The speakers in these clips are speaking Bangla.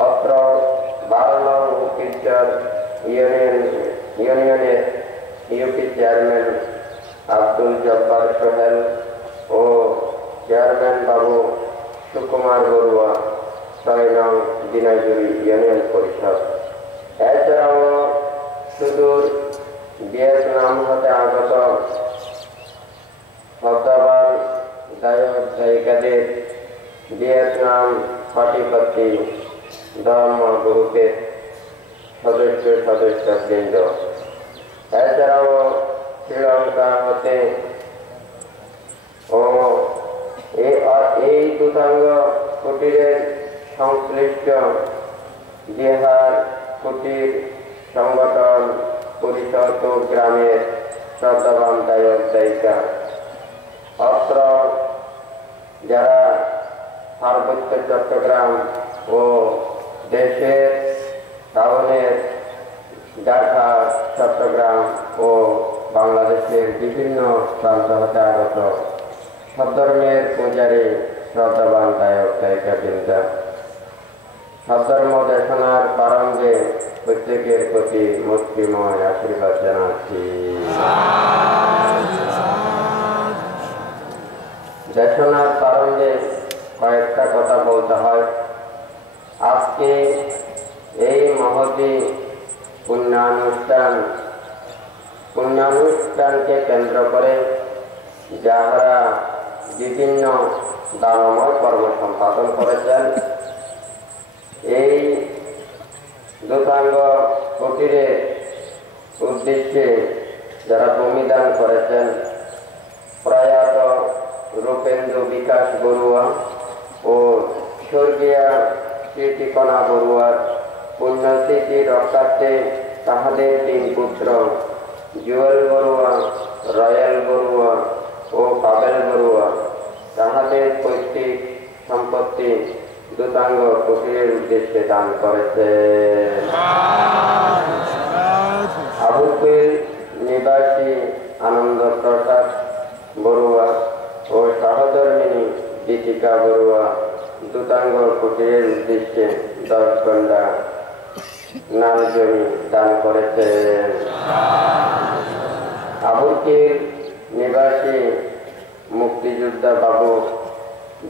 অত্র 12 নং উপজেলার ইউনিয়নের ইউপি চেয়ারম্যান আব্দুল জব্বার সোহেল ও চেয়ারম্যান বাবু সুকুমার বড়ুয়া 6 নং দিনাজুরি ইউনিয়ন পরিষদ। এছাড়াও সুদূর ভিয়েতনাম হতে আগত শ্রদ্ধাবান গায়ক গায়িকাদের ভিয়েতনাম পার্টি ধর্ম গ্রুপের সদস্যবৃন্দ, এছাড়াও শ্রীলঙ্কা হতে ও এই দুতাঙ্গ কুটিরের সংশ্লিষ্ট বিহার কুটির সংগঠন পরিষদ গ্রামের শ্রদ্ধাবান গায়ক গায়িকা, অত্র যারা পার্বত্য চট্টগ্রাম ও দেশের টাউনের ঢাকা, চট্টগ্রাম ও বাংলাদেশের বিভিন্ন প্রান্ত হতে আগত সদ্ধর্মের পূজারী শ্রদ্ধাবান গায়ক গায়িকা বৃন্দ, সদ্ধর্ম দেশনার প্রারম্ভে প্রত্যেকের প্রতি মুক্তিময় আশীর্বাদ জানাচ্ছি। দেশনার প্রারম্ভে কয়েকটা কথা বলতে হয়। আজকে এই মহতি পুণ্যানুষ্ঠানকে কেন্দ্র করে যাহারা বিভিন্ন দানময় কর্ম সম্পাদন করেছেন, এই দুতাঙ্গ কুটিরের উদ্দেশ্যে যারা ভূমিদান করেছেন, প্রয়াত রূপেন্দ্র বিকাশ বড়ুয়া ও স্বর্গীয়া কীর্তিকণা বড়ুয়ার পুণ্যতিথি রক্ষার্থে তাহাদের 3 পুত্র জুয়েল বড়ুয়া, রয়েল বড়ুয়া ও পাবেল বড়ুয়া তাহাদের পৈতৃক সম্পত্তি দুতাঙ্গ কুটিরের উদ্দেশ্যে দান করেছে। আবুলপুর নিবাসী আনন্দ প্রসাদ বড়ুয়া ও সহধর্মিনী দীপিকা বড়ুয়া দুতাঙ্গ কুটিরের উদ্দেশ্যে 10 গন্ডা নাম জমি দান করেছেন। আবুলপুর নিবাসী মুক্তিযোদ্ধা বাবু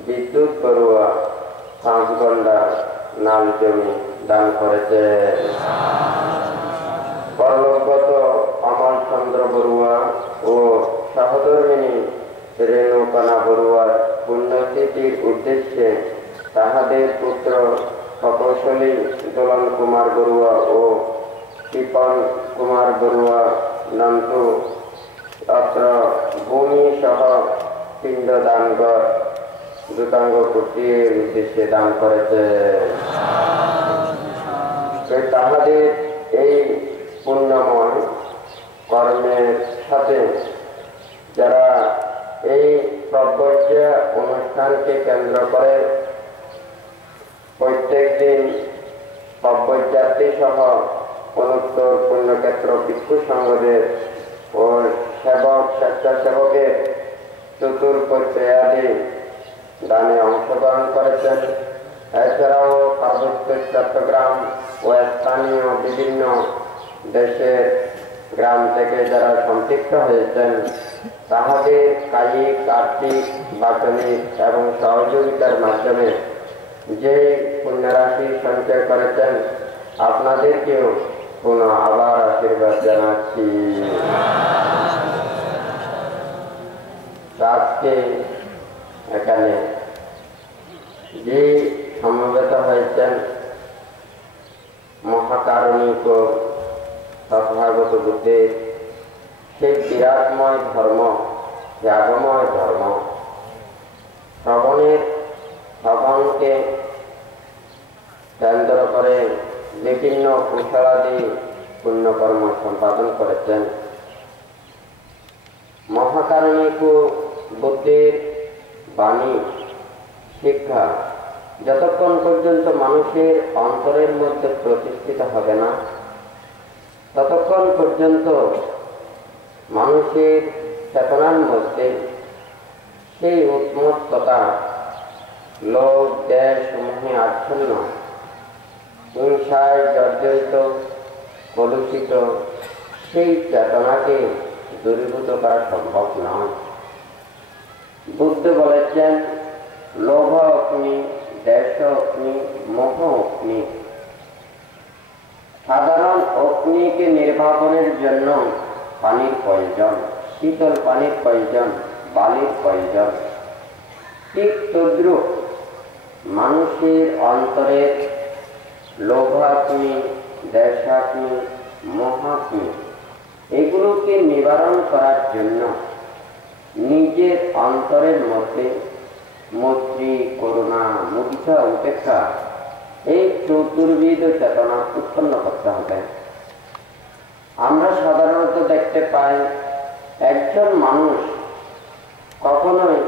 বিদ্যুৎ বড়ুয়া 5 গন্ডা নাম জমি দান করেছেন। পরলোকগত অমল চন্দ্র বড়ুয়া ও সহধর্মিনী রেণুকণা বড়ুয়ার পুণ্যতিথির উদ্দেশ্যে তাহাদের পুত্র প্রকৌশলী দোলন কুমার বড়ুয়া ও কৃপন কুমার বড়ুয়া নন্টু অত্র ভূমি সহ পিণ্ড দানঘর দুতাঙ্গ কুটিরের উদ্দেশ্যে দান করেছে। তাহাদের এই পুণ্যময় কর্মের সাথে যারা এই প্রবর্জ্য অনুষ্ঠানকে কেন্দ্র করে প্রত্যেক দিন প্রবর্যাত্রী সহ অনুত্তর পুণ্যক্ষেত্র ভিক্ষু সংঘদের ও স্বেচ্ছাসেবকের চতুর্পত্যাদি দানে অংশগ্রহণ করেছেন। এছাড়াও পার্বত্য চট্টগ্রাম ও স্থানীয় বিভিন্ন দেশের গ্রাম থেকে যারা সম্পৃক্ত হয়েছেন তাহাদের কায়িক, আর্থিক, বাচনিক এবং সহযোগিতার মাধ্যমে যে পুণ্যরাশি সঞ্চয় করেছেন আপনাদেরকেও পুনঃ আবার আশীর্বাদ জানাচ্ছি। আজকে এখানে যে সমবেত হয়েছেন মহাকারণিক তথাগত বুদ্ধের সেই বিরাটময় ধর্ম, ত্যাগময় ধর্ম শ্রবণকে কেন্দ্র করে বিভিন্ন কুশলাদি পুণ্যকর্ম সম্পাদন করেছেন। মহাকারণিক বুদ্ধের বাণী শিক্ষা যতক্ষণ পর্যন্ত মানুষের অন্তরের মধ্যে প্রতিষ্ঠিত হবে না ততক্ষণ পর্যন্ত মানুষের চেতনার মধ্যে সেই উন্মত্ততা, লোভ, দেশ, মোহে আচ্ছন্ন হিংসায় জর্জরিত কলুষিত সেই চেতনাকে দূরীভূত করা সম্ভব নয়। বুদ্ধ বলেছেন, লোভ অগ্নি, দেশ অগ্নি, মোহ অগ্নি। সাধারণ অগ্নিকে নির্বাপনের জন্য পানির প্রয়োজন, শীতল পানির প্রয়োজন, বালির প্রয়োজন। ঠিক তদ্রূপ মানুষের অন্তরের লোভাগ্নি, দেশাগ্নি, মোহাগ্নি এগুলোকে নিবারণ করার জন্য নিজের অন্তরের মধ্যে মৈত্রী, করুণা, মুদিতা, উপেক্ষা এই চতুর্বিধ চেতনা উৎপন্ন করতে হবে। আমরা সাধারণত দেখতে পাই একজন মানুষ কখনোই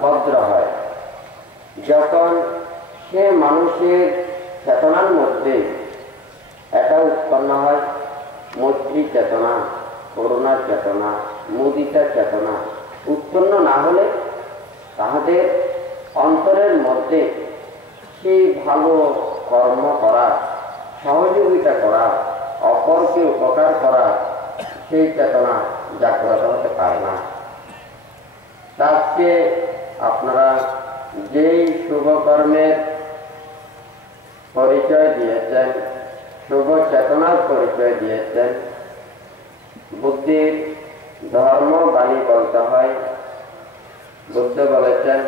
ভদ্র হয় যখন সে মানুষের চেতনার মধ্যে এটা উৎপন্ন হয় মৈত্রী চেতনা, করুণার চেতনা, মুদিতা চেতনা উৎপন্ন না হলে তাহাদের অন্তরের মধ্যে সেই ভালো কর্ম করা, সহযোগিতা করা, অপরকে উপকার করা সেই চেতনা জাগ্রত হতে পারে না। আজকে আপনারা যেই শুভকর্মের পরিচয় দিয়েছেন, শুভ চেতনার পরিচয় দিয়েছেন, বুদ্ধির ধর্ম বাণী বলতে হয়। বুদ্ধ বলেছেন,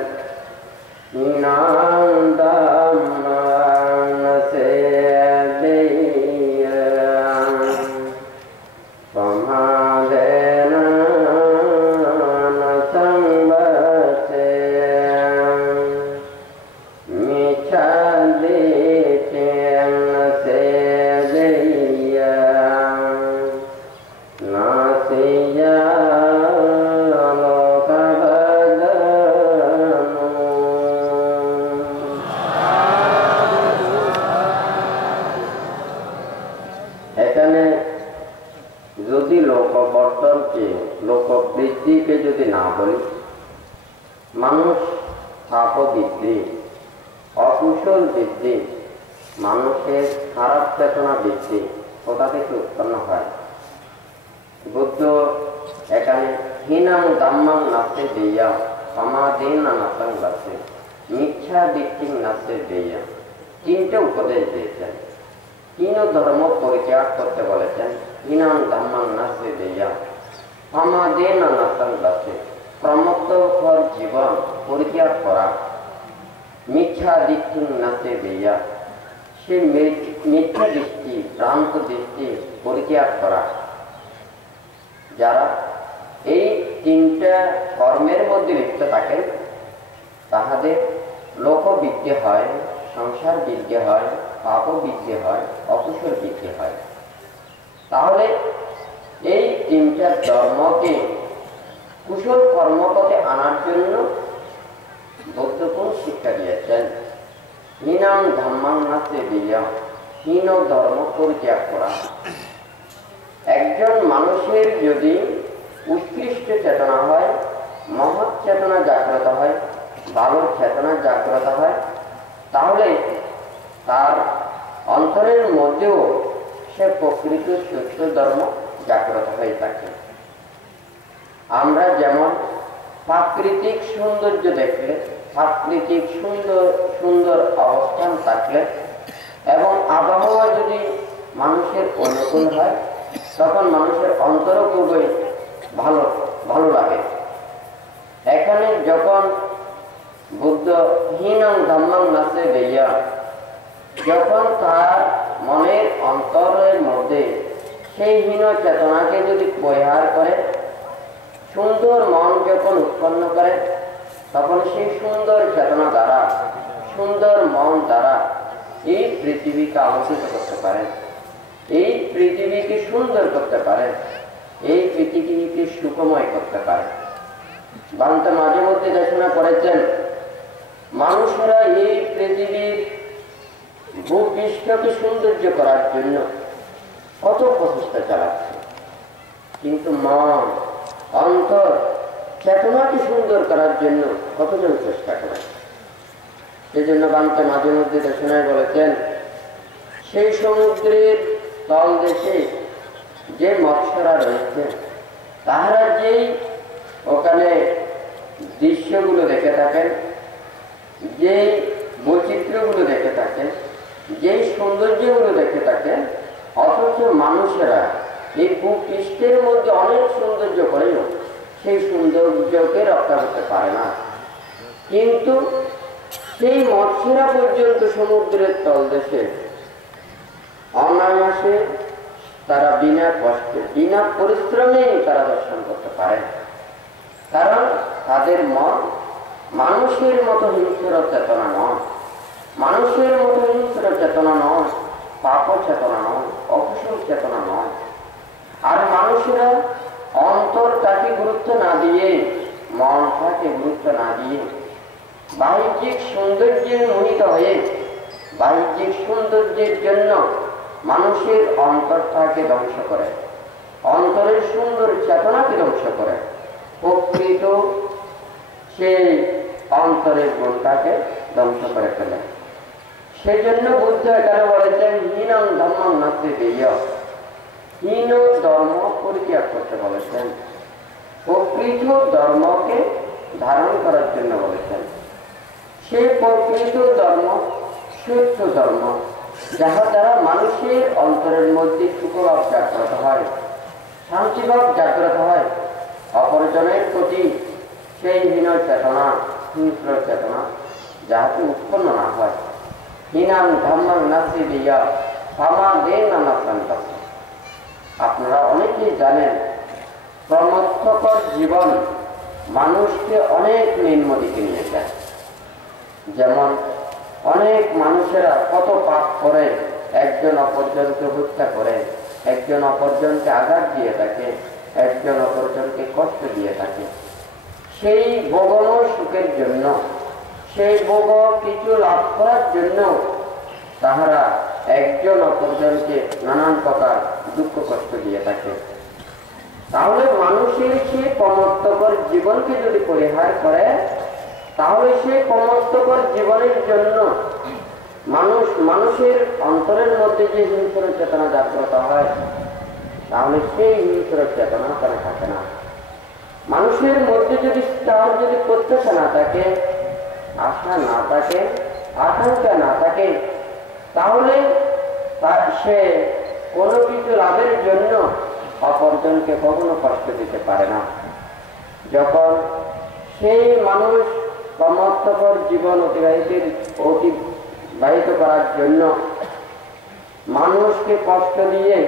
লোকবৃদ্ধিকে যদি না বলি, মানুষ পাপ বৃদ্ধি, অকুশল বৃদ্ধি, মানুষের খারাপ চেতনা বৃদ্ধি কোথা থেকে উৎপন্ন হয়? বুদ্ধ এখানে হীনাং দাম্মাং নাস্তে দেয়া সমাধীন নাসাং লাসে মিথ্যা দিক্তিং নাস্তে দেয়া তিনটে উপদেশ দিয়েছেন। তিন ধর্ম পরিত্যাগ করতে বলেছেন। হীনাং দাম্মাং নাস্তে দেয়া সমাধীন নাসাং লাসে প্রমত্তকর জীবন পরিত্যাগ করা, মিথ্যা দিক্তিং নাস্তে দেয়া সে মিথ্যা দৃষ্টি, ভ্রান্ত দৃষ্টি পরিত্যাগ করা। যারা এই তিনটা কর্মের মধ্যে লিপ্ত থাকেন তাহাদের লোক বৃদ্ধি হয়, সংসার বৃদ্ধি হয়, পাপ বৃদ্ধি হয়, অকুশল বৃদ্ধি হয়। তাহলে এই তিনটা ধর্মকে কুশল কর্মপথে আনার জন্য বুদ্ধপূর্ণ শিক্ষা দিয়েছেন। হীনাং ধম্মাং নাস্তে দেয়া, হীন ধর্ম পরিত্যাগ করা। একজন মানুষের যদি উৎকৃষ্ট চেতনা হয়, মহৎ চেতনা জাগ্রত হয়, ভালো চেতনা জাগ্রত হয়, তাহলে তার অন্তরের মধ্যেও সে প্রকৃত সুস্থ ধর্ম জাগ্রত হয়ে থাকে। আমরা যেমন প্রাকৃতিক সৌন্দর্য দেখলে, প্রাকৃতিক সুন্দর অবস্থান থাকলে এবং আবহাওয়া যদি মানুষের অনুকূল হয় তখন মানুষের অন্তর খুবই ভালো লাগে। এখানে যখন বুদ্ধ হীনং ধম্মাং নাস্তে দেয়া, যখন তার মনের অন্তরের মধ্যে সেই হীন চেতনাকে যদি পরিহার করে সুন্দর মন যখন উৎপন্ন করে, তখন সেই সুন্দর চেতনা দ্বারা, সুন্দর মন দ্বারা এই পৃথিবীকে আলোকিত করতে পারে, এই পৃথিবীকে সুন্দর করতে পারে, এই পৃথিবীকে সুখময় করতে পারে। বান্ত মাঝে মধ্যে দেশনা করেছেন, মানুষেরা এই পৃথিবীর ভূপৃষ্ঠকে সৌন্দর্য করার জন্য কত প্রচেষ্টা চালাচ্ছে, কিন্তু মন, অন্তর, চেতনাকে সুন্দর করার জন্য কতজন চেষ্টা করে? সেই জন্য বান্তে মাঝে মধ্যে দেশনায় বলেছেন, সেই সমুদ্রের তলদেশে যে মৎস্যরা রয়েছে তাহারা যেই ওখানে দৃশ্যগুলো দেখে থাকেন, যেই বৈচিত্র্যগুলো দেখে থাকেন, যেই সৌন্দর্যগুলো দেখে থাকেন, অথচ মানুষেরা এই ভূপৃষ্ঠের মধ্যে অনেক সৌন্দর্য করেও সেই সৌন্দর্যকে রক্ষা করতে পারে না। কিন্তু সেই মৎস্যরা পর্যন্ত সমুদ্রের তলদেশে অনায়াসে তারা বিনা কষ্টে বিনা পরিশ্রমে তারা দর্শন করতে পারে। কারণ তাদের মন মানুষের মতো হিংস্র চেতনা নয়, মানুষের মতো হিংস্র চেতনা নয়, পাপ চেতনা নয়, অকুশল চেতনা নয়। আর মানুষেরা অন্তরটাকে গুরুত্ব না দিয়ে, মনটাকে গুরুত্ব না দিয়ে বাহ্যিক সৌন্দর্যে মোহিত হয়ে বাহ্যিক সৌন্দর্যের জন্য মানুষের অন্তরটাকে ধ্বংস করে, অন্তরের সুন্দর চেতনাকে ধ্বংস করে, প্রকৃত সেই অন্তরের গুণটাকে ধ্বংস করে ফেলে। সেই জন্য বুদ্ধ এখানে বলেছেন, হীনং ধর্মং নাস্তি দেয়, হীন ধর্ম পরিত্যাগ করতে বলেছেন, প্রকৃত ধর্মকে ধারণ করার জন্য বলেছেন। সেই প্রকৃত ধর্ম সত্য ধর্ম, যাহা দ্বারা মানুষের অন্তরের মধ্যে সুখভাব জাগ্রত হয়, শান্তিভাব জাগ্রত হয়, অপরজনের প্রতি সেই হীন চেতনা, হিংস্র চেতনা যাহাতে উৎপন্ন না হয়। হীনাং ধর্মং নাস্তি দিয়া সমাদেন নানাসন্ত। আপনারা অনেকেই জানেন, প্রমথকর জীবন মানুষকে অনেক নিম্ন দিকে নিয়ে যায়। যেমন অনেক মানুষেরা কত পাপ করে, একজন অপরজনকে হত্যা করে, একজন অপরজনকে আঘাত দিয়ে থাকে, একজন অপরজনকে কষ্ট দিয়ে থাকে। সেই ভোগময় সুখের জন্য, সেই ভোগ কিছু লাভ করার জন্য তাহারা একজন অপরজনকে নানান প্রকার দুঃখ কষ্ট দিয়ে থাকে। তাহলে মানুষের সেই প্রমত্তকর জীবনকে যদি পরিহার করে, তাহলে সেই প্রমত্তকর জীবনের জন্য মানুষের অন্তরের মধ্যে যে হিংস্র চেতনা জাগ্রত হয়, তাহলে সেই হিংস্র চেতনা তারা থাকে না। মানুষের মধ্যে যদি তার যদি প্রত্যাশা না থাকে, আশা না থাকে, আকাঙ্ক্ষা না থাকে, তাহলে সে কোনো কিছু লাভের জন্য অপরজনকে কখনো কষ্ট দিতে পারে না। যখন সেই মানুষ প্রমত্তকর জীবন অতিবাহিত করার জন্য মানুষকে কষ্ট দিয়ে,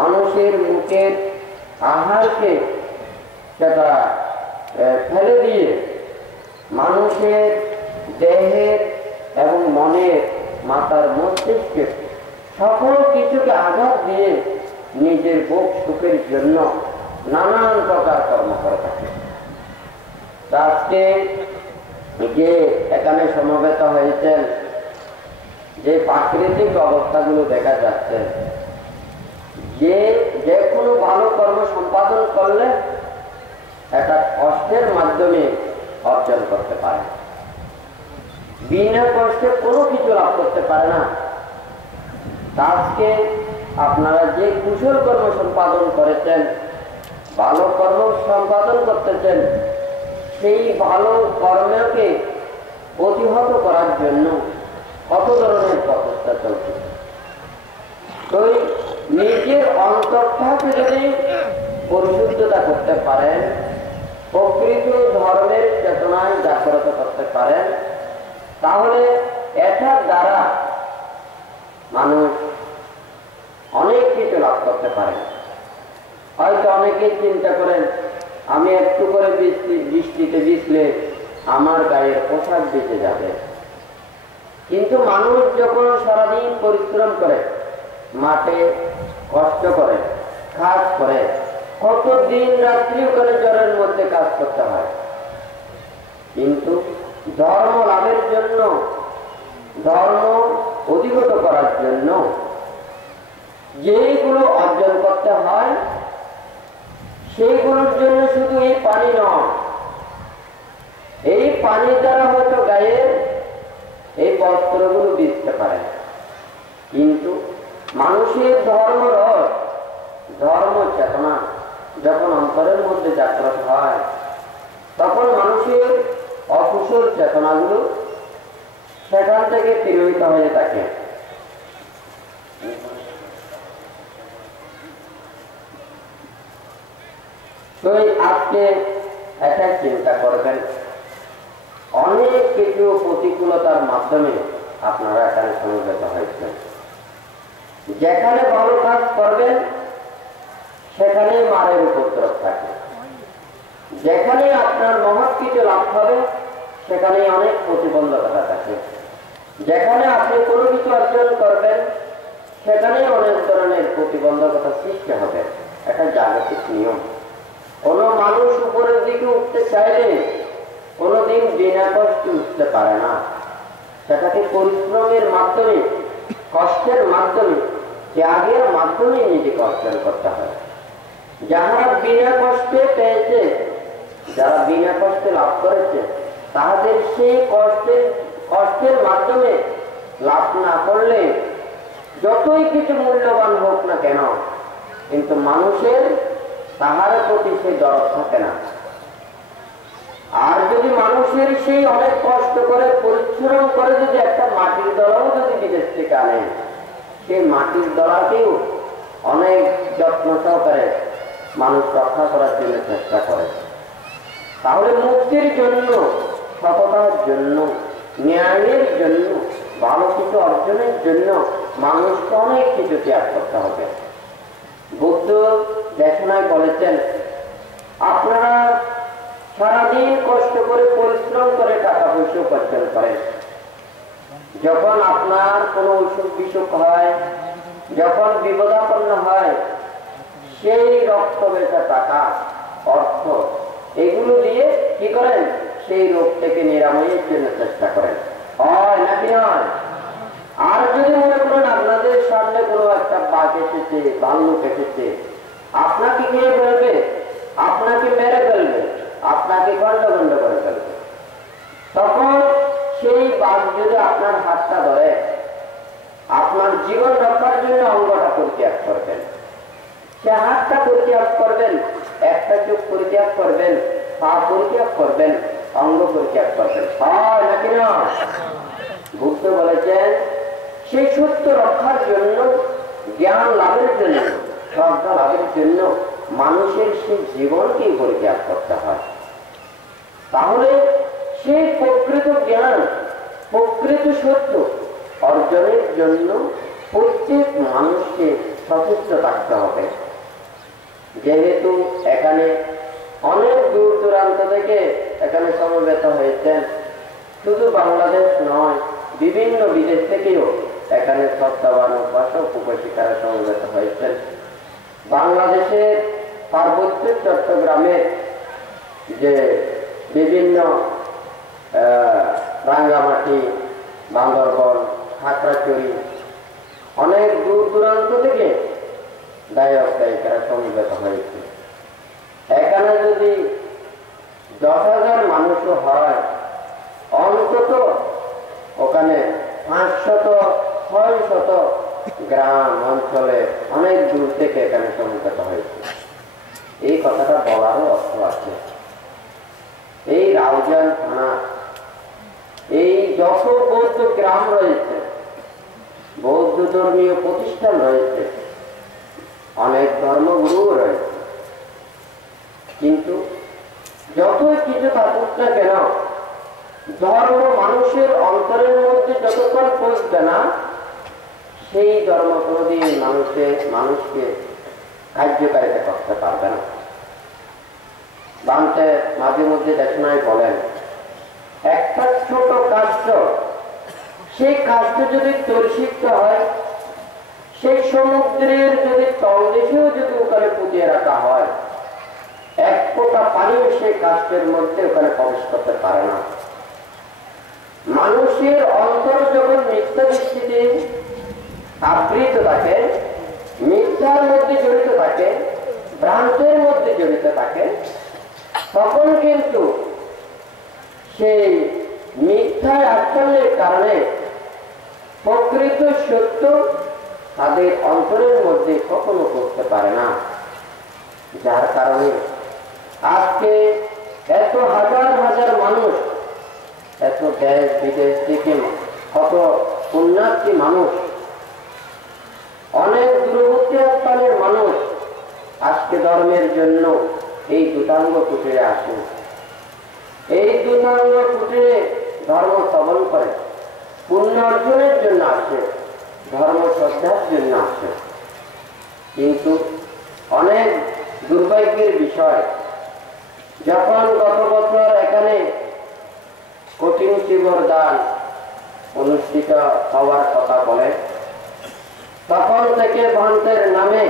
মানুষের মুখের আহারকে সেটা ফেলে দিয়ে, মানুষের দেহের এবং মনের, মাথার মস্তিষ্কের সকল কিছুকে আঘাত দিয়ে নিজের ভোগ সুখের জন্য নানান প্রকার কর্ম করে থাকে। আজকে যে এখানে সমবেত হয়েছেন, যে প্রাকৃতিক অবস্থাগুলো দেখা যাচ্ছে, যে কোনো ভালো কর্ম সম্পাদন করলে একটা কষ্টের মাধ্যমে অর্জন করতে পারে, বিনা কষ্টে কোনো কিছু লাভ করতে পারে না। আজকে আপনারা যে কুশল কর্ম সম্পাদন করেছেন, ভালো কর্ম সম্পাদন করতেছেন, সেই ভালো কর্মকে প্রতিহত করার জন্য কত ধরনের প্রচেষ্টা চলছে। তো নিজের অন্তরটাকে যদি পরিশুদ্ধতা করতে পারেন, প্রকৃত ধর্মের চেতনায় জাগ্রত করতে পারেন, তাহলে এটার দ্বারা মানুষ অনেক কিছু লাভ করতে পারে। হয়তো অনেকেই চিন্তা করেন, আমি একটু করে বৃষ্টিতে ভিজলে আমার গায়ের পোশাক বেঁচে যাবে। কিন্তু মানুষ যখন সারাদিন পরিশ্রম করে, মাঠে কষ্ট করে, কাজ করে, কত দিন রাত্রি ওখানে জ্বরের মধ্যে কাজ করতে হয়, কিন্তু ধর্ম লাভের জন্য, ধর্ম অধিগত করার জন্য যেগুলো অর্জন করতে হয়, সেইগুলোর জন্য শুধু এই পানি নয়, এই পানি দ্বারা হয়তো গায়ের শিখতে পারে, কিন্তু মানুষের ধর্মরস, ধর্ম চেতনা যখন অন্তরের মধ্যে জাগ্রত হয়, তখন মানুষের অকুশল চেতনাগুলো সেখান থেকে তিরোহিত হয়ে থাকে। তো আজকে এটা চিন্তা করবেন, অনেক কিছু প্রতিকূলতার মাধ্যমে আপনারা এখানে সমবেত হয়েছেন। যেখানে ভালো কাজ করবেন সেখানেই মারের উপদ্রব থাকে, যেখানে আপনার মহৎ কিছু লাভ হবে সেখানেই অনেক প্রতিবন্ধকতা থাকে, যেখানে আপনি কোনো কিছু অর্জন করবেন সেখানেই অনেক ধরনের প্রতিবন্ধকতা সৃষ্টি হবে। এটা জাগতিক নিয়ম। কোন মানুষ উপরের দিকে উঠতে চাইলে কোনোদিন বিনা কষ্টে উঠতে পারে না, সেটাকে পরিশ্রমের মাধ্যমে, কষ্টের মাধ্যমে, ত্যাগের মাধ্যমে নিজেকে অর্জন করতে হয়। যারা বিনা কষ্টে পেয়েছে, যারা বিনা কষ্টে লাভ করেছে, তাদের সেই কষ্টের মাধ্যমে লাভ না করলে যতই কিছু মূল্যবান হোক না কেন, কিন্তু মানুষের তাহার প্রতি সেই দরদ থাকে না। আর যদি মানুষের সেই অনেক কষ্ট করে পরিশ্রম করে যদি একটা মাটির দলাও যদি বিদেশ থেকে আনে, সেই মাটির দলাকেও অনেক যত্ন সহকারে মানুষ রক্ষা করার জন্য চেষ্টা করে। তাহলে মুক্তির জন্য, সততার জন্য, ন্যায়ের জন্য, ভালো কিছু অর্জনের জন্য মানুষকে অনেক কিছু ত্যাগ করতে হবে। বুদ্ধ দেশনায় বলেছেন, আপনারা সারাদিন কষ্ট করে পরিশ্রম করে টাকা পয়সা উপার্জন করেন, যখন আপনার কোনো অসুখ বিসুখ হয়, যখন বিপদাপন্ন হয়, সেই রক্ত বেচা টাকা, অর্থ, এগুলো দিয়ে কি করেন, সেই রোগ থেকে নিরাময়ের জন্য চেষ্টা করেন, হয় নাকি নয়? আর যদি মনে করেন আপনাদের সামনে কোনো একটা বাঘ এসেছে, ভাল্লুক এসেছে, আপনাকে খেয়ে ফেলবে, আপনাকে মেরে ফেলবে, আপনাকে খন্ড খন্ড করে ফেলবে, তখন সেই বাঘ যদি আপনার হাতটা ধরে, আপনার জীবন রক্ষার জন্য অঙ্গটা পরিত্যাগ করবেন, সে হাতটা পরিত্যাগ করবেন, একটা চোখ পরিত্যাগ করবেন, পা পরিত্যাগ করবেন, অঙ্গ পরিত্যাগ করবেন, হয় নাকি না? বুদ্ধ বলেছেন, সেই সত্য রক্ষার জন্য, জ্ঞান লাভের জন্য, শ্রদ্ধা লাভের জন্য মানুষের সেই জীবনকেই পরিত্যাগ করতে হয়। তাহলে সেই প্রকৃত জ্ঞান, প্রকৃত সত্য অর্জনের জন্য প্রত্যেক মানুষকে সচেষ্ট থাকতে হবে। যেহেতু এখানে অনেক দূর দূরান্ত থেকে এখানে সমবেত হয়েছেন, শুধু বাংলাদেশ নয়, বিভিন্ন বিদেশ থেকেও এখানে শ্রদ্ধাবান উপাসক উপাসিকারা সমবেত হয়েছেন। বাংলাদেশের পার্বত্য চট্টগ্রামে যে বিভিন্ন রাঙ্গামাটি, বান্দরবন, খাগড়াছড়ি, অনেক দূর দূরান্ত থেকে গায়ক গায়িকারা সমবেত হয়েছে। এখানে যদি 10,000 মানুষও হয়, অন্তত ওখানে 500-600 গ্রাম অঞ্চলে অনেক দূর থেকে এখানে সমবেত হয়েছে। এই কথাটা বলারও অর্থ আছে। এই রাউজান থানা, এই যত বৌদ্ধ গ্রাম রয়েছে, বৌদ্ধ ধর্মীয় প্রতিষ্ঠান রয়েছে, অনেক ধর্মগুরু রয়েছে, কিন্তু যতই কিছু থাকুক না কেন, ধর্ম মানুষের অন্তরের মধ্যে যতক্ষণ পৌঁছবে না, সেই ধর্ম কোনোদিন মানুষকে কার্যকারিতা করতে পারবে না। বাংলাতে মাঝে মধ্যে দেশনায় বলেন, একটা ছোট কাষ্ঠ, সেই কাষ্ঠ যদি তলসিক্ত হয়, সেই সমুদ্রের যদি তলদেশেও যদি ওখানে পুঁতিয়ে রাখা হয়, এক ফোঁটা পানিও সেই কাষ্ঠের মধ্যে ওখানে প্রবেশ করতে পারে না। মানুষের অন্তর যখন মিথ্যা দৃষ্টিতে আবৃত থাকে, মিথ্যার মধ্যে জড়িত থাকে, ভ্রান্তের মধ্যে জড়িত থাকে, তখন কিন্তু সেই মিথ্যার আচ্ছন্নের কারণে প্রকৃত সত্য তাদের অন্তরের মধ্যে কখনো করতে পারে না, যার কারণে আজকে এত হাজার হাজার মানুষ, এত দেশ বিদেশ থেকে কত পুণ্যার্থী মানুষ, অনেক দূরবর্তী স্থানের মানুষ আজকে ধর্মের জন্য এই দুতাঙ্গ কুটিরে আসে। এই দুতাঙ্গ কুটিরে ধর্ম শ্রবণ করে, পুণ্য অর্জনের জন্য আসে, ধর্ম শ্রদ্ধার জন্য আসে। কিন্তু অনেক দুর্ভাগ্যের বিষয়, যখন গত বছর এখানে কঠিন শিবর দান অনুষ্ঠিত হওয়ার কথা বলে, তখন থেকে ভ্রান্তের নামে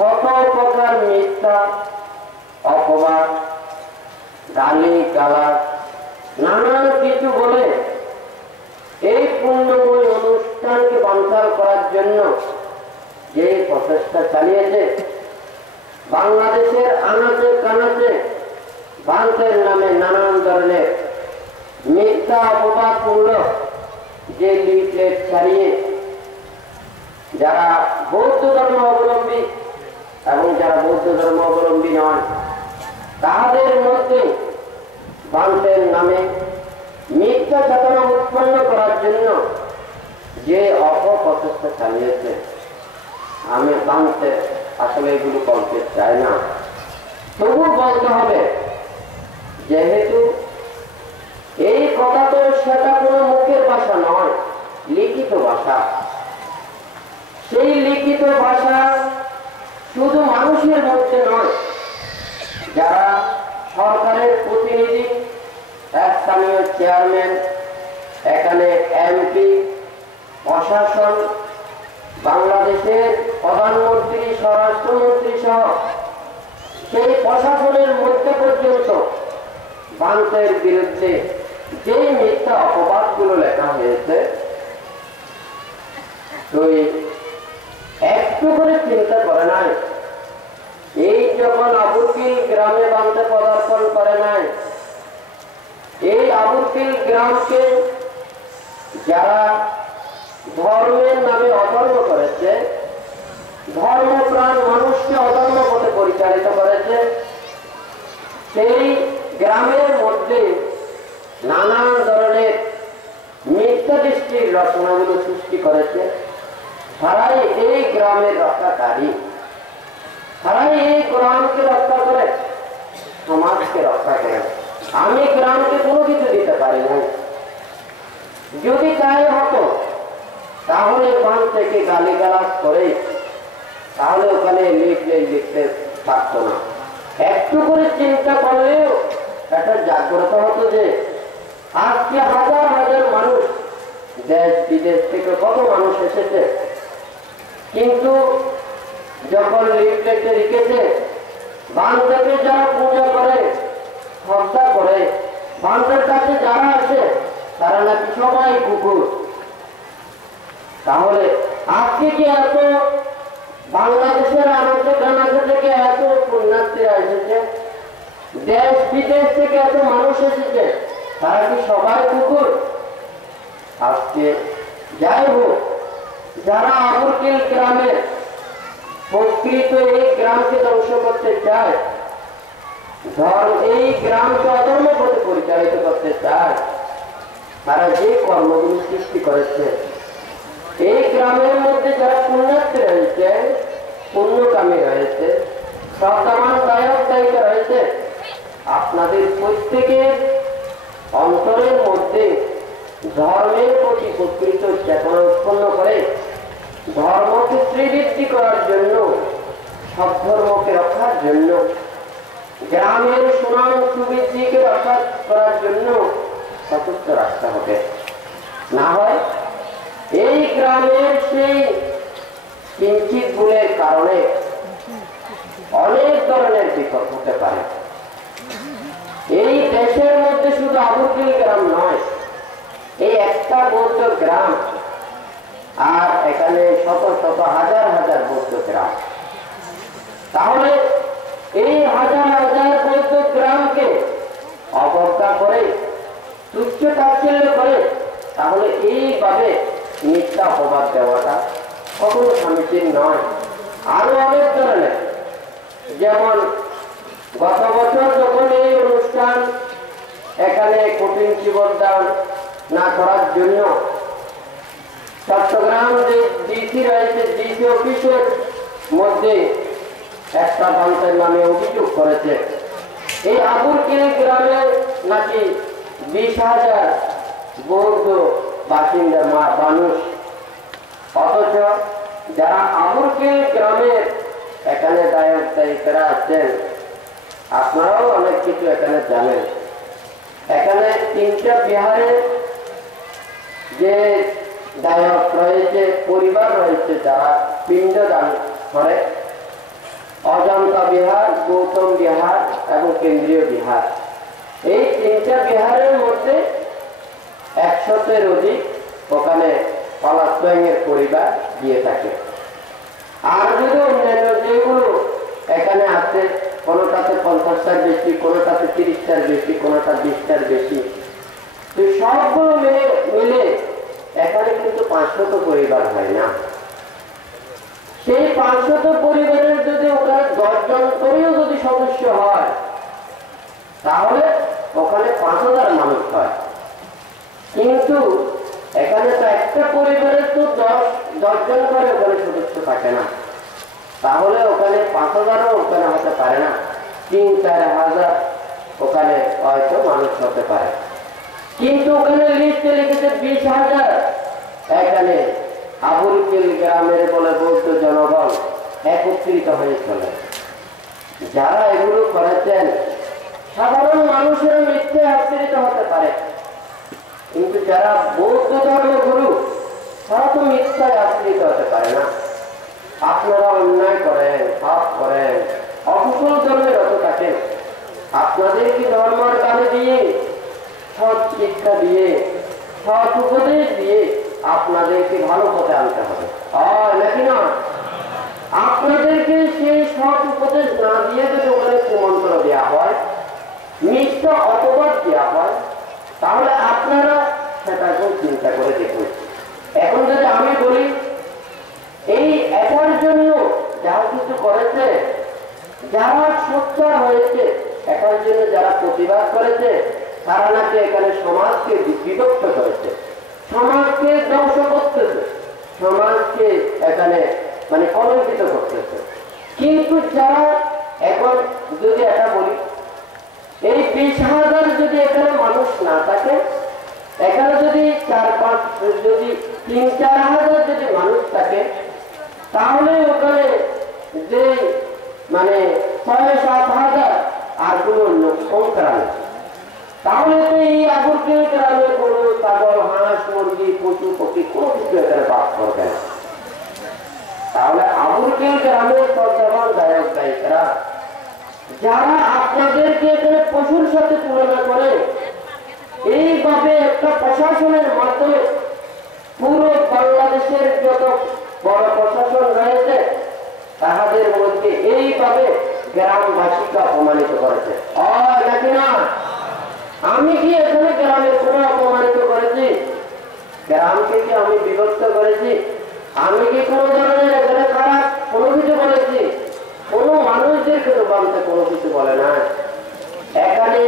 কত প্রকার মিথ্যা অপবাদ, গালি গালাজ, নানান কিছু বলে এই পুণ্যময় অনুষ্ঠানকে বানচাল করার জন্য যে প্রচেষ্টা চালিয়েছে, বাংলাদেশের আনাচে কানাচে ভ্রান্তের নামে নানান ধরনের মিথ্যা অপবাদমূলক যে লিফলেট ছাড়িয়ে যারা বৌদ্ধ ধর্ম অবলম্বী এবং যারা বৌদ্ধ ধর্ম অবলম্বী নয় তাদের মধ্যে ভ্রান্তের নামে মিথ্যা চেতনা উৎপন্ন করার জন্য যে অপপ্রচেষ্টা চালিয়েছে, আমি ভ্রান্তে আসলে এগুলো বলতে চাই না, তবু বলতে হবে, যেহেতু এই কথা তো সেটা কোনো মুখের ভাষা নয়, লিখিত ভাষা। সেই লিখিত ভাষা শুধু মানুষের মধ্যে নয়, যারা সরকারের প্রতিনিধি, স্থানীয় চেয়ারম্যান, এখানে এমপি, প্রশাসন, বাংলাদেশের প্রধানমন্ত্রী, স্বরাষ্ট্রমন্ত্রী সহ সেই প্রশাসনের মধ্যে পর্যন্ত ভ্রান্তের বিরুদ্ধে যেই মিথ্যা অপবাদগুলো লেখা হয়েছে, তো একটু করে চিন্তা করে নাই, এই যখন আবুরকিল গ্রামে বানতে পদার্পণ করে নাই, এই আবুরকিল গ্রামকে যারা ধর্মের নামে অধর্ম করেছে, ধর্মপ্রাণ মানুষকে অধর্ম পথে পরিচালিত করেছে, সেই গ্রামের মধ্যে নানান ধরনের মিথ্যা দৃষ্টির রচনাগুলো সৃষ্টি করেছে, তারাই এই গ্রামের রক্ষাকারী, তারাই এই গ্রামকে রক্ষা করে, সমাজকে রক্ষা করে। আমি গ্রামকে কোনো কিছু দিতে পারি না, যদি তাই হতো তাহলে বান থেকে গালিগালাজ করে তাহলে ওখানে লিখতে পারত না। একটু করে চিন্তা করলেও একটা জাগ্রত হতো যে আজকে হাজার হাজার মানুষ, দেশ বিদেশ থেকে কত মানুষ এসেছে, কিন্তু যখন লিফলেটে লিখেছে বান্ধবকে যারা পূজা করে, শ্রদ্ধা করে, বান্ধবের কাছে যারা আসে তারা নাকি সবাই কুকুর। তাহলে আজকে কি এত বাংলাদেশের আনাচে কানাচে থেকে এত পুণ্যার্থীরা এসেছে, দেশ বিদেশ থেকে এত মানুষ এসেছে, তারা কি সবাই কুকুর? আজকে যাই হোক, যারা আবুরকিল গ্রামের প্রকৃত এই গ্রামকে ধ্বংস করতে চায়, এই গ্রামকে অধর্ম পথে পরিচালিত করতে চায়, তারা যে কর্মগুলো সৃষ্টি করেছে, এই গ্রামের মধ্যে যারা পুণ্যার্থী রয়েছে, পুণ্যকামী রয়েছে, শ্রদ্ধাবান দায়ক দায়িকা রয়েছে, আপনাদের প্রত্যেকের অন্তরের মধ্যে ধর্মের প্রতি প্রকৃত চেতনা উৎপন্ন করে ধর্মকে শ্রীবৃদ্ধি করার জন্য, সব ধর্মকে রক্ষার জন্য, গ্রামের সুনাম সুবৃদ্ধিকে রক্ষা করার জন্য সচেষ্ট রাখতে হবে। না হয় এই গ্রামের সেই কিঞ্চিত ভুলের কারণে অনেক ধরনের বিপদ হতে পারে। এই দেশের মধ্যে শুধু আবুরকিল গ্রাম নয়, এই একটা বৌদ্ধ গ্রাম আর এখানে শত শত হাজার হাজার বৌদ্ধ গ্রাম। তাহলে এই হাজার হাজার বৌদ্ধ গ্রামকে অবজ্ঞা করে, তুচ্ছ তাচ্ছিল্য করে তাহলে এইভাবে মিথ্যা অপবাদ দেওয়াটা কখনো সমীচীন নয়। আরো অনেক ধরনের, যেমন গত বছর যখন এই অনুষ্ঠান এখানে কঠিন জীবনদান না করার জন্য চট্টগ্রাম যে ডিসি রয়েছে, ডিসি অফিসের মধ্যে একটা বান্তের নামে অভিযোগ করেছে এই আবুরকিল গ্রামে নাকি 20,000 বৌদ্ধ বাসিন্দা মানুষ, অথচ যারা আবুরকিল গ্রামের এখানে দায়ক দায়িত্বরা আছেন, আপনারাও অনেক কিছু এখানে জানেন। এখানে 3টা বিহারে যে দায়ক রয়েছে, পরিবার রয়েছে যারা পিণ্ডদান করে, অজন্তা বিহার, গৌতম বিহার এবং কেন্দ্রীয় বিহার। এই 3টা বিহারের মধ্যে 100-এর অধিক ওখানে পলাশবাইয়ের পরিবার দিয়ে থাকে। আর যদি অন্যান্য যেগুলো এখানে আছে, কোনোটাতে 50টার বেশি, কোনোটাতে 30টার বেশি, কোনোটা 20টার বেশি, তো সবগুলো মিলে এখানে কিন্তু 500 পরিবার হয় না। সেই 500 পরিবারের যদি ওখানে 10 জন করেও যদি সদস্য হয়, তাহলে ওখানে 5000 মানুষ হয়। কিন্তু এখানে তো একটা পরিবারের তো 10 জন করে ওখানে সদস্য থাকে না, তাহলে ওখানে 5000ও ওখানে হতে পারে না, 3-4 হাজার ওখানে হয়তো মানুষ হতে পারে। কিন্তু ওখানে লিস্টে লিখেছে 20,000 এখানে আবুরকিল গ্রামের বলে বৌদ্ধ জনগণ একত্রিত হয়ে চলে। যারা এগুলো করেছেন সাধারণ মানুষের মিথ্যে আশ্রিত হতে পারে, কিন্তু যারা বৌদ্ধ ধর্মগুরু তারা তো মিথ্যায় আশ্রিত হতে পারে না। আপনারা অন্যায় করেন, পাপ করেন, অকুশল ধর্মের রত থাকেন, আপনাদের কি ধর্মের গানে দিয়ে, সৎ শিক্ষা দিয়ে, সৎ উপদেশ দিয়ে আপনাদেরকে ভালো পথে আনতে হবে, নাকি না? আপনাদেরকে সেই সৎ উপদেশ না দিয়ে যদি ওখানে কুমন্ত্র দেওয়া হয়, মিথ্যা অপবাদ দেওয়া হয়, তাহলে আপনারা সেটাকেও চিন্তা করে দেখুন। এখন যদি আমি বলি এই এটার জন্য যারা কিছু করেছে, যারা সোচ্চার হয়েছে, এটার জন্য যারা প্রতিবাদ করেছে, তারা নাকি এখানে সমাজকে বিভক্ত করেছে, সমাজকে ধ্বংস করতেছে, সমাজকে এখানে মানে কলঙ্কিত করতেছে। কিন্তু যারা এখন যদি এটা বলি এই 20,000 যদি এখানে মানুষ না থাকে, এখানে যদি 4-5 যদি 3-4 হাজার যদি মানুষ থাকে, তাহলে ওখানে যে মানে 6-7 হাজার আর কোনো লোক সংখ্যা নেই। তাহলে তো এই আবুরকিল গ্রামে কোনো ছাগল, হাঁস, মুরগি, পশু পক্ষী কোনো কিছু এখানে বাস করবে না। তাহলে আবুরকিল গ্রামের শ্রদ্ধাবান দায়ক দায়িত্বরা যারা আপনাদেরকে এখানে পশুর সাথে তুলনা করে এইভাবে একটা প্রশাসনের মাধ্যমে পুরো বাংলাদেশের যত বড় প্রশাসন রয়েছে তাহাদের মধ্যে এইভাবে গ্রামবাসীকে অপমানিত করেছে, নাকি না? আমি কি এখানে গ্রামের কোনো অপমানিত করেছি? গ্রামকে কি আমি বিভক্ত করেছি? আমি কি কোনো ধরনের এখানে খারাপ কোনো কিছু বলেছি? কোনো মানুষদেরকে তো বানতে কোনো কিছু বলে না। এখানে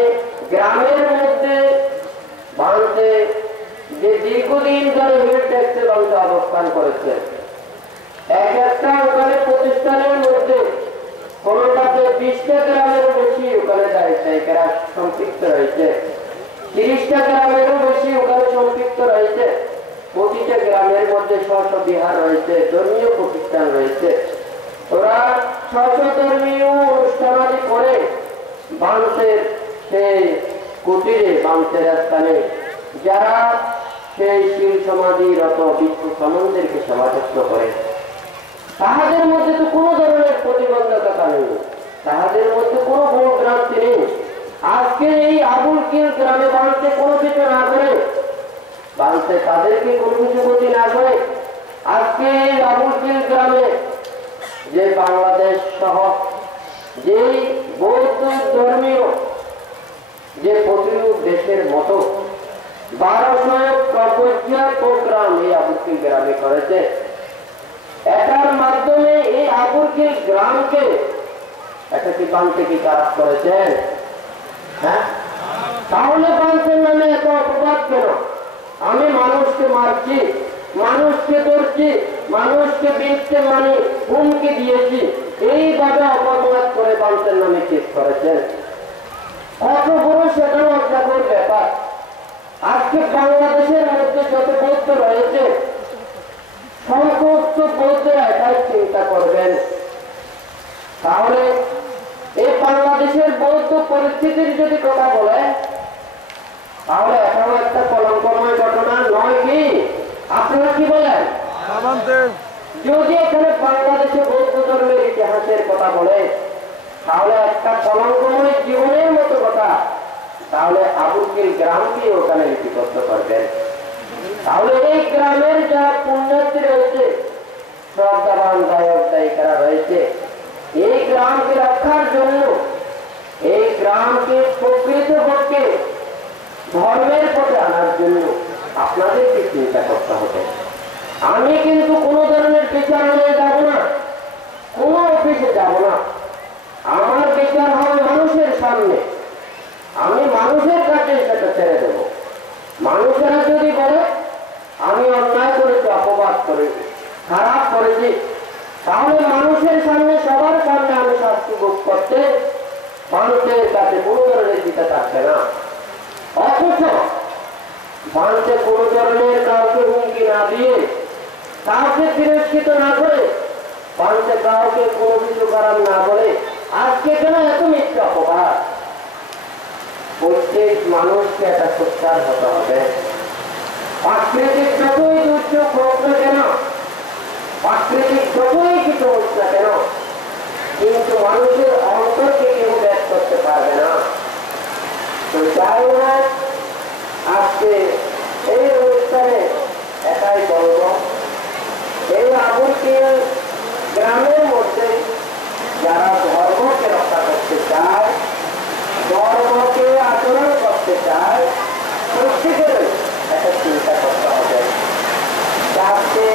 গ্রামের মধ্যে বানতে যে দীর্ঘদিন ধরে হিট ট্যাক্সে বানতে অবস্থান করেছে, এক একটা ওখানে প্রতিষ্ঠানের মধ্যে কোনোটাতে 20টা গ্রামের বেশি ওখানে দায়িত্বরা সম্পৃক্ত রয়েছে, 30টা গ্রামেরও বেশি ওখানে সম্পৃক্ত রয়েছে। প্রতিটা গ্রামের মধ্যে স্ব বিহার রয়েছে, ধর্মীয় প্রতিষ্ঠান রয়েছে। ওরা ধর্মীয় অনুষ্ঠানাদি করে বাংসের সেই কুটিরে, বাংসের স্থানে যারা সেই শিল সমাধিরত বিষ্ণু সমন্দেরকে সমাযত্ন করে, তাহাদের মধ্যে তো কোনো ধরনের প্রতিবন্ধকতা নেই, তাহাদের মধ্যে কোনো ভ্রান্তি নেই। আজকে এই আবুরকিল গ্রামে বাংসে কোনো কিছু না করে, বাংসে তাদেরকে কোনো কিছু গতি না করে, আজকে এই আবুরকিল গ্রামে যে বাংলাদেশ সহ যে বৌদ্ধ ধর্মীয় যে প্রতিরূপ দেশের মতো 1290 প্রোগ্রাম এই আবুরকিল গ্রামে করেছে। এটার মাধ্যমে এই আবুরকিল গ্রামকে এটা কি বানতে কি কাজ করেছেন? হ্যাঁ, তাহলে বানতের নামে এত অপবাদ কেন? আমি মানুষকে মারছি, মানুষকে ধরছি, মানুষকে বিনতে মানে হুমকি দিয়েছি, এইভাবে অপবাদ করে বানতের নামে কেস করেছেন। কত বড় সেটা লজ্জাকর ব্যাপার। আজকে বাংলাদেশের মধ্যে যত বৌদ্ধ রয়েছে সমস্ত বৌদ্ধরা এটাই চিন্তা করবেন। তাহলে এই বাংলাদেশের বৌদ্ধ পরিস্থিতির যদি কথা বলে তাহলে এটাও একটা কলঙ্কময় ঘটনা নয় কি? আপনারা কি বলেন? যদি এখানে বাংলাদেশে বৌদ্ধ ধর্মের ইতিহাসের কথা বলে তাহলে একটা কলঙ্কময় জীবনের মতো কথা। তাহলে আবুরকিল গ্রামকে ওখানে লিপিবদ্ধ করবেন। তাহলে এই গ্রামের যারা পুণ্যার্থী রয়েছে, শ্রদ্ধাবান দায়ক দায়িকারা রয়েছে, এই গ্রামকে রক্ষার জন্য, এই গ্রামকে প্রকৃতপক্ষে ধর্মের পথে আনার জন্য আপনাদেরকে চিন্তা করতে হবে। আমি কিন্তু কোনো ধরনের বিচারণায় যাব না, কোনো অফিসে যাব না। আমার বিচার হবে মানুষের সামনে। আমি মানুষের কাছে সেটা ছেড়ে দেব। মানুষেরা যদি বলে আমি অন্যায় করেছি, অপবাদ করেছি, খারাপ করেছি, তাহলে মানুষের সামনে, সবার সামনে আমি শাস্তি ভোগ করতে মানুষের কাছে কোনো ধরনের দিতে থাকবে না। অথচ মানুষে কোনো ধরনের কাউকে হুমকি না দিয়ে, কাউকে তিরস্কৃত না করে, মানুষে কাউকে কোনো কিছু খারাপ না বলে আজকে কেন এত মিথ্যা অপবাদ? প্রত্যেক মানুষকে একটা সোচ্চার হতে হবে। প্রাকৃতিক যতই দুর্যোগ হোক না কেন, প্রাকৃতিক যতই কিছু হোক না কেন, কিন্তু মানুষের অন্তরকে কেউ ব্যাগ করতে পারবে না। তো যাই হোক, আজকে এই অনুষ্ঠানে এটাই বলব, এই আবুরকিল গ্রামের মধ্যে যারা ধর্মকে রক্ষা করতে চায়, ধর্মকে আচরণ করতে চায়, প্রত্যেকের একটা চিন্তা করতে হবে। যাতে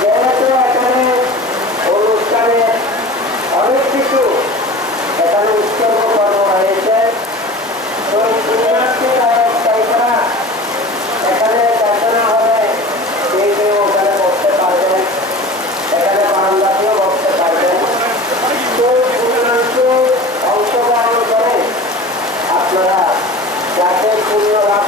যেহেতু এখানে অনুষ্ঠানে অনেক কিছু এখানে উৎসর্গ কর্ম রয়েছে, এখানে দেখানো হবে, সেই ওখানে বসতে পারবেন, এখানে বারান্দাতেও বসতে পারবেন। অংশগ্রহণ করে আপনারা যাতে পুণ্য লাভ